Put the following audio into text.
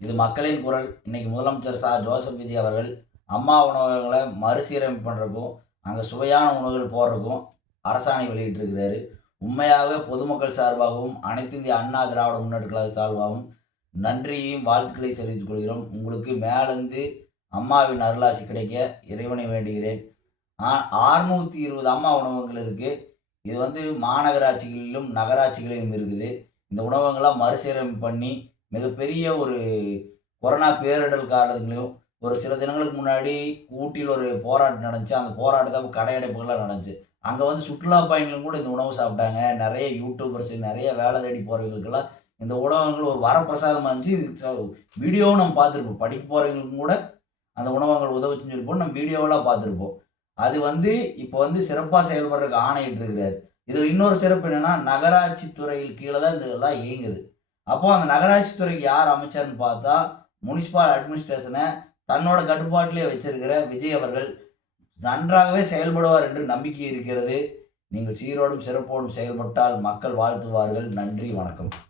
இது மக்களின் குரல். இன்னைக்கு முதலமைச்சர் ஜோசப் விஜய் அவர்கள் அம்மா உணவகங்களை மறுசீரமைப்பு பண்ணுறதுக்கும் அங்கே சுவையான உணவுகள் போடுறதுக்கும் அரசாணை வெளியிட்டிருக்கிறாரு. உண்மையாகவே பொதுமக்கள் சார்பாகவும் அனைத்து இந்திய அண்ணா திராவிட முன்னேற்ற கழக சார்பாகவும் நன்றியையும் வாழ்த்துக்களை தெரிவித்துக் கொள்கிறோம். உங்களுக்கு மேலேருந்து அம்மாவின் அருளாசி கிடைக்க இறைவனை வேண்டுகிறேன். 620 அம்மா உணவகங்கள் இருக்குது. இது மாநகராட்சிகளிலும் நகராட்சிகளிலும் இருக்குது. இந்த உணவகங்களாம் மறுசீரமைப்பு பண்ணி மிகப்பெரிய ஒரு கொரோனா பேரிடர் காரணங்களையும் ஒரு சில தினங்களுக்கு முன்னாடி ஊட்டியில் ஒரு போராட்டம் நடந்துச்சு. அந்த போராட்டத்தை கடையடைப்புகள்லாம் நடந்துச்சு. அங்கே சுற்றுலா பயணிகள் கூட இந்த உணவு சாப்பிட்டாங்க. நிறைய யூடியூபர்ஸ், நிறைய வேலை தேடி போகிறவங்களுக்கெல்லாம் இந்த உணவகங்கள் ஒரு வரப்பிரசாதமாக இருந்துச்சு. வீடியோவும் நம்ம பார்த்துருப்போம். படிக்க போகிறவங்களுக்கும் கூட அந்த உணவகங்கள் உதவுச்சுன்னு சொல்லி நம்ம வீடியோவெல்லாம் பார்த்துருப்போம். அது இப்போ சிறப்பாக செயல்படுறதுக்கு ஆணையிட்டிருக்கிறார். இதில் இன்னொரு சிறப்பு என்னென்னா, நகராட்சி துறையில் கீழே தான் இதெல்லாம் இயங்குது. அப்போது அந்த நகராட்சி துறைக்கு யார் அமைச்சர்னு பார்த்தா, முனிசிபல் அட்மினிஸ்ட்ரேஷனை தன்னோட கட்டுப்பாட்டிலே வச்சிருக்கிற விஜய் அவர்கள் நன்றாகவே செயல்படுவார் என்று நம்பிக்கை இருக்கிறது. நீங்கள் சீரோடும் சிறப்போடும் செயல்பட்டால் மக்கள் வாழ்த்துவார்கள். நன்றி, வணக்கம்.